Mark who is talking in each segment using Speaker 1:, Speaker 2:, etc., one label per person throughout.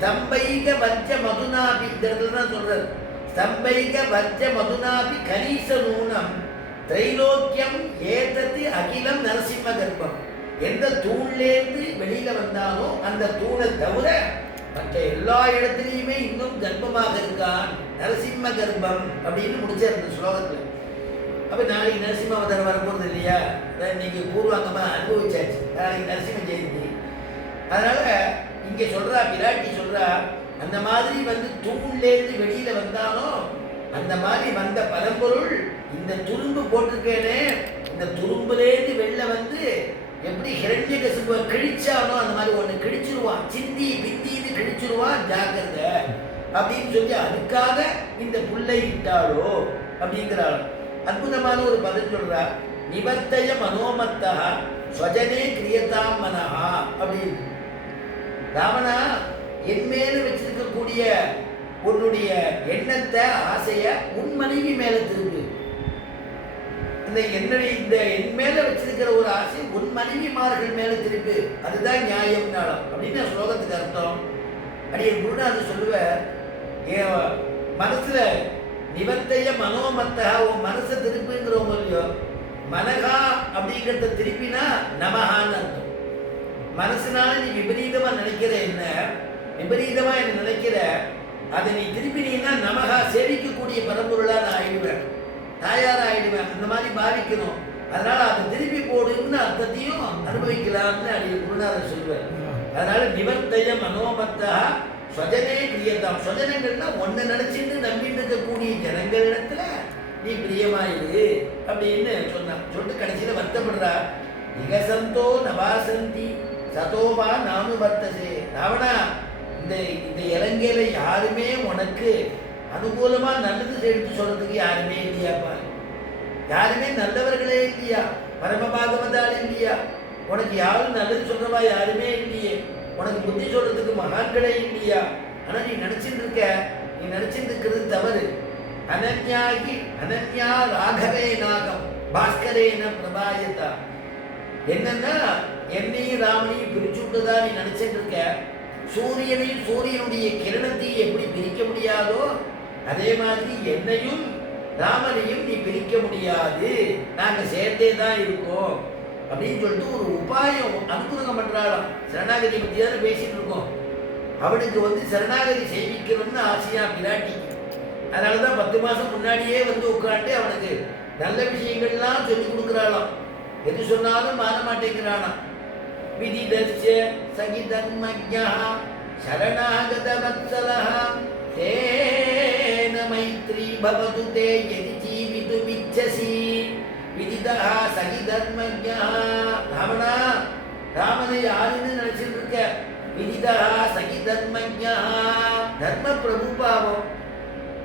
Speaker 1: ஸ்தம்பைக வஜ்ஜ மதுனாபி இந்த இடத்துல தான் சொல்றாரு. ஸ்தம்பைக வஜ்ஜ மதுனாபி கரீச நூனம் திரைலோக்கியம் ஏதத்து அகிலம் நரசிம்ம கர்ப்பம். எந்த தூண்லேருந்து வெளியில வந்தாலும் அந்த தூணை தவிர மற்ற எல்லா இடத்துலையுமே இன்னும் கர்ப்பமாக இருக்கான் நரசிம்ம கர்ப்பம் அப்படின்னு முடிச்சார் இந்த ஸ்லோகத்தில். அப்போ நாளைக்கு நரசிம்ம அவதாரம் வரப்போறது இல்லையா? இன்னைக்கு பூர்வாங்கமாக அனுபவிச்சாச்சு. நாளைக்கு நரசிம்ம ஜெயந்தி. அதனால இங்கே சொல்கிறா பிராட்டி சொல்கிறா அந்த மாதிரி வந்து தூண்லேருந்து வெளியில் வந்தாலும் அந்த மாதிரி வந்த பரம்பொருள் இந்த துரும்பு போட்டிருக்கேனே இந்த துரும்புலேருந்து வெளில வந்து எப்படி ஹிரண்ய கசுப கிழிச்சானோ அந்த மாதிரி ஒன்று கிழிச்சிருவான் சிந்தி பிந்தின்னு கிழிச்சிருவான் ஜாக்கிரத. அப்படின்னு சொல்லி அதுக்காக இந்த புல்லை இட்டாளோ அப்படிங்கிறாள். அற்புதமான ஒரு பதில் சொல்றா. நிவர்த்தய மனோமத்தா ஸ்வஜனே கிரியதாம் மனஹா அப்படின்னு. ராவணா என் மேல வச்சிருக்கக்கூடிய உன்னுடைய எண்ணத்தை ஆசைய உன் மனைவி மேல திரும்பு இந்த என்னுடைய இந்த என் மேல வச்சிருக்கிற ஒரு ஆசை உன் மனைவிமார்கள் மேல திரும்பு அதுதான் நியாயம் நாளம். அப்படின்னு ஸ்லோகத்துக்கு அர்த்தம். அடியே குருநாதர் சொல்லுவார் என் மனசுல நிவர்த்தைய மனோமத்தா உன் மனசை திருப்புங்கிறவங்க இல்லையோ? மனகா அப்படிங்கிறத திருப்பினா நமகான்னு அர்த்தம். மனசுனால நீ விபரீதமா நினைக்கிற என்ன? விபரீதமா என்ன நினைக்கிற? அதை நீ திருப்பினீன்னா நமகா சேவிக்கக்கூடிய பரம்பொருளாக நான் ஆயிடுவேன். தாயாராக ஆயிடுவேன் அந்த மாதிரி பாவிக்கணும். அதனால அதை திருப்பி போடுன்னு அர்த்தத்தையும் அனுபவிக்கலாம்னு அடி குருநாதர் சொல்வேன் அதனால நிவர்த்தய மனோமத்தா ஸ்வஜனே பிரியதாம் ஸ்வஜனங்கள்னா ஒன்னை நினைச்சிட்டு நம்பிட்டு இருக்கக்கூடிய ஜனங்களிடத்துல நீ பிரியமாயிரு அப்படின்னு சொன்னான் சொல்லிட்டு கடைசியில் வருத்தப்படுறா இகசந்தோ நவாசந்தி. சதோபா நானு வர்த்ததே. ராவணா இந்த இந்த இலங்கையில யாருமே உனக்கு அனுகூலமா நல்லது எடுத்து சொல்றதுக்கு யாருமே இல்லையாப்பா யாருமே நல்லவர்களே இல்லையா? பரமபாகவதால் இல்லையா? உனக்கு யாரும் நல்லது சொல்றவா யாருமே இல்லையே. உனக்கு புத்தி சொல்றதுக்கு மகான்களே இல்லையா? ஆனா நீ நினைச்சிட்டு இருக்க நீ நினைச்சிட்டு இருக்கிறது தவறு. அனன்யாகி அனன்யா ராகவே நாகம். பாஸ்கரேன பிரபாயதா. என்னன்னா என்னையும் ராமனையும் பிரிச்சு விட்டதா நீ நினைச்சிட்டு இருக்க? சூரியனையும் சூரியனுடைய கிரணத்தையும் எப்படி பிரிக்க முடியாதோ அதே மாதிரி என்னையும் ராமனையும் நீ பிரிக்க முடியாது. நாங்கள் சேர்ந்தே தான் இருக்கோம். அப்படின்னு சொல்லிட்டு ஒரு உபாயம் அனுகூலம் பண்ணுறாளாம் சரணாகதி பற்றி தானே பேசிட்டு இருக்கோம். அவனுக்கு வந்து சரணாகதி செய்விக்கணும்னு ஆசையா அதனால் தான் பத்து மாதம் முன்னாடியே வந்து உட்காந்து அவனுக்கு நல்ல விஷயங்கள்லாம் சொல்லி கொடுக்குறாளாம். எது சொன்னாலும் மாற மாட்டேங்கிறானா? விதிதஸ்ய சகிதன்மஜா சரணாகத வத்சலா தேன மைத்ரி பவது தே எதி ஜீவிது மிச்சசி? விதிதா சகிதன்மஜா ராமனா ராமனை யாருன்னு நினைச்சிட்டு இருக்க? விதிதா சகிதன்மஜா தர்ம பிரபு பாவம்.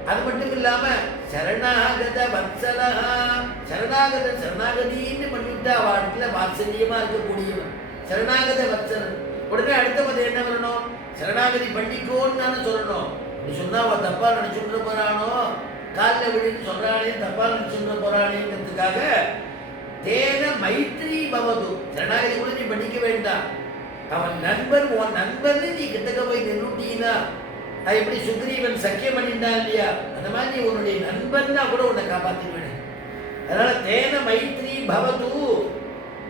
Speaker 1: அது மட்டும் இல்லாம சரணாகத வத்சலா. சரணாகத சரணாகதின்னு பண்ணிவிட்டா வாழ்க்கையில வாத்சல்யமா இருக்கக்கூடியவன் சரணாகத வத்சலன் உடனே அடுத்த பதம் என்ன வரணும்? சரணாகதி பண்ணிக்கோன்னு தானே சொல்லணும். நீ சொன்னா அவன் தப்பா நினைச்சுட்டு போறானோ? காலில் விழுந்து சொல்றானே தப்பா நினைச்சுட்டு போறானேங்கிறதுக்காக தேன மைத்ரி பவது. சரணாகதி கூட நீ பண்ணிக்க வேண்டாம். அவன் நண்பன் உன் நண்பர்னு நீ கிட்டக்க போய் நின்றுட்டீனா அது எப்படி சுக்ரீவன் சக்கியம் பண்ணிட்டான் இல்லையா? அந்த மாதிரி நீ உன்னுடைய நண்பன்னா கூட உன்னை காப்பாற்றிடுவேன் அதனால தேன மைத்ரி பவது.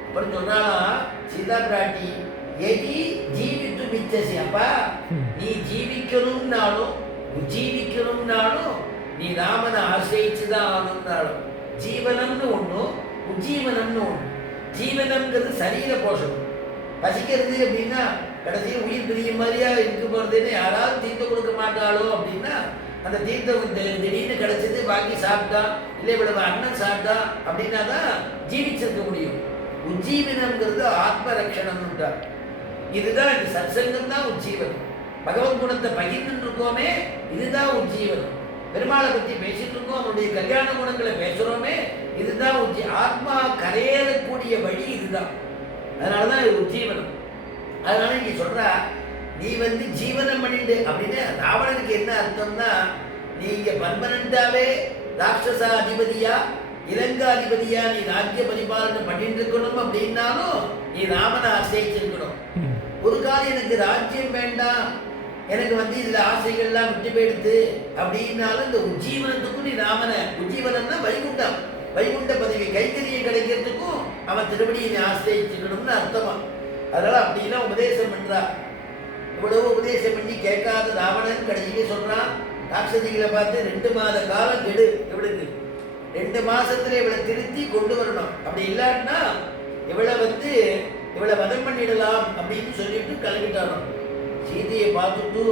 Speaker 1: அப்புறம் சொன்னாலா சீதா பிராட்டி எதி ஜீவித்து மிச்சசி. அப்பா நீ ஜீவிக்கணும்னாலும் உஜீவிக்கணும்னாலும் நீ ராமனை ஆசிரியிச்சு தான் ஆகணும்னாலும் ஜீவனம்னு ஒன்றும் உஜீவனம்னு ஒன்று ஜீவனம்ங்கிறது சரீர போஷணம். பசிக்கிறது அப்படின்னா கடைசியில் உயிர் பிரியும் மாதிரியா இருக்க போறதுன்னு யாராவது தீர்த்தம் கொடுக்க மாட்டாளோ அப்படின்னா அந்த தீர்த்தம் திடீர்னு கிடைச்சது பாக்கி சாப்பிட்டா இல்லை இவ்வளவு அண்ணன் சாப்பிட்டா அப்படின்னா தான் ஜீவிச்சிருக்க முடியும். உஜ்ஜீவனம்ங்கிறது ஆத்ம ரட்சணம்ன்றா இதுதான் இந்த சத்சங்கம் தான் உஜ்ஜீவனம். பகவத் குணத்தை பகிர்ந்துட்டு இருக்கோமே இதுதான் உஜ்ஜீவனம். பெருமாளை பற்றி பேசிட்டு இருக்கோம் அவருடைய கல்யாண குணங்களை பேசுகிறோமே இதுதான் உஜ்ஜி ஆத்மா கரையேறக்கூடிய வழி இதுதான். அதனாலதான் இது உஜ்ஜீவனம். அதனால நீ சொல்றா நீ வந்து ஜீவனம் பண்ணிட்டு அப்படின்னு ராவணனுக்கு என்ன அர்த்தம்னா நீ இங்க பர்மனண்டாவே ராட்சசா அதிபதியா இலங்கா அதிபதியா நீ ராஜ்ய பரிபாலனை பண்ணிட்டு இருக்கணும் அப்படின்னாலும் நீ ராமனை ஆசிரியிருக்கணும் ஒரு காலம் எனக்கு ராஜ்யம் வேண்டாம். எனக்கு வந்து இதுல ஆசைகள்லாம் விட்டு போயிடுது அப்படின்னாலும் இந்த உஜ்ஜீவனத்துக்கும் நீ ராமனை உஜ்ஜீவனம்னா வைகுண்டம். வைகுண்ட பதவி கைத்தறியை கிடைக்கிறதுக்கும் அவன் திருவடியை நீ ஆசிரியச்சுக்கணும்னு அர்த்தமா? அதனால அப்படிலாம் உபதேசம் பண்றா இவ்வளவு உபதேசம் பண்ணி கேட்காத ராவணன் கடைசியிலே சொல்றான் ராட்சதிகளை பார்த்து ரெண்டு மாத காலம் கெடு இவளுக்கு. ரெண்டு மாசத்துல இவளை திருத்தி கொண்டு வரணும். அப்படி இல்லாட்டினா இவளை வந்து இவளை வதம் பண்ணிடலாம் அப்படின்னு சொல்லிட்டு கிளம்பிட்டானோ சீதையை பார்த்துட்டு